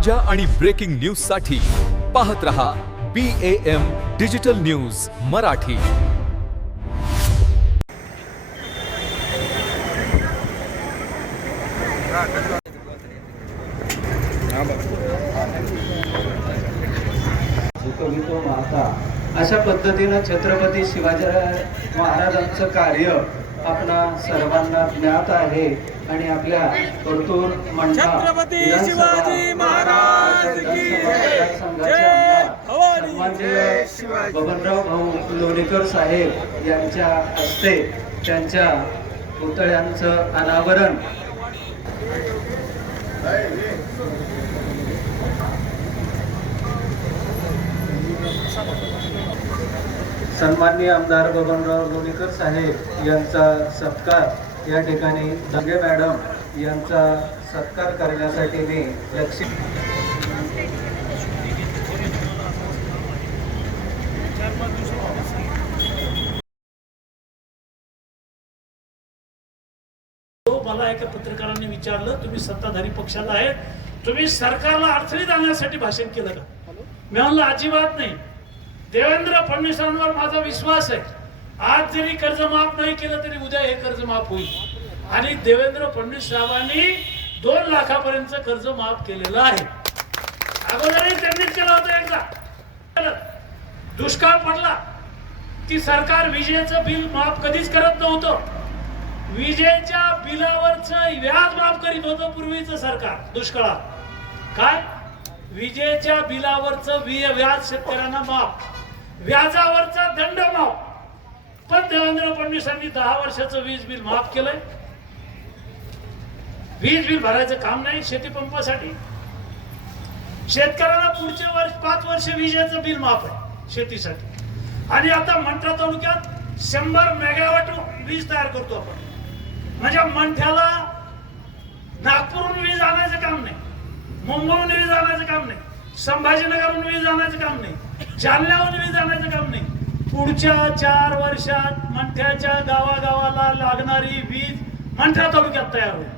ताज्या आणि breaking news साठी पाहत रहा BAM डिजिटल न्यूज मराठी। अशा पद्धतीनं छत्रपती शिवाजी महाराजांचं कार्य आपणा सर्वांना ज्ञात आहे आणि आपल्या परतूर मंडळ छत्रपती शिवाजी महाराज की जय। बबनराव भाऊ लोणीकर साहेब यांच्या हस्ते त्यांच्या पुतळ्यांचं अनावरण सन्माननीय आमदार बबनराव लोणीकर साहेब यांचा सत्कार या ठिकाणी दंगे मॅडम यांचा सत्कार करण्यासाठी मी लक्ष मला एका पत्रकारांनी विचारलं, तुम्ही सत्ताधारी पक्षाला आहे, तुम्ही सरकारला अडचणीत आणण्यासाठी भाषण केलं का? मी म्हणलं अजिबात नाही। देवेंद्र फडणवीसांवर माझा विश्वास आहे। आज जरी कर्ज माफ नाही केलं तरी उद्या हे कर्ज माफ होईल आणि देवेंद्र फडणवीस साहेबांनी 2 लाखापर्यंत कर्ज माफ केलेलं आहे। अगोदरही त्यांनीच केलं होतं एकदा। दुष्काळ पडला की सरकार विजेचं बिल माफ कधीच करत नव्हतं। विजेच्या बिलावरचं व्याज माफ करीत होतं पूर्वीचं सरकार दुष्काळात। काय विजेच्या बिलावरचं व्याज शेतकऱ्यांना माफ, व्याजावरचा दंड माफ। पण देवेंद्र फडणवीसांनी 10 वर्षाचं वीज बिल माफ केलंय। वीज बिल भरायचं काम नाही शेती पंपासाठी। शेतकऱ्याला पुढचे 5 वर्ष विजेचं बिल माफ आहे शेतीसाठी। आणि आता मंठा तालुक्यात 100 मेगावॅट वीज तयार करतो आपण। म्हणजे मंठ्याला नागपूरहून वीज आणायचं काम नाही, मुंबईहून वीज आणायचं काम नाही, संभाजीनगरहून वीज आणायचं काम नाही, जालन्याहून वीज आणायचं काम नाही। पुढच्या 4 वर्षात मंठ्याच्या गावागावाला लागणारी वीज मंठा तालुक्यात तयार होईल।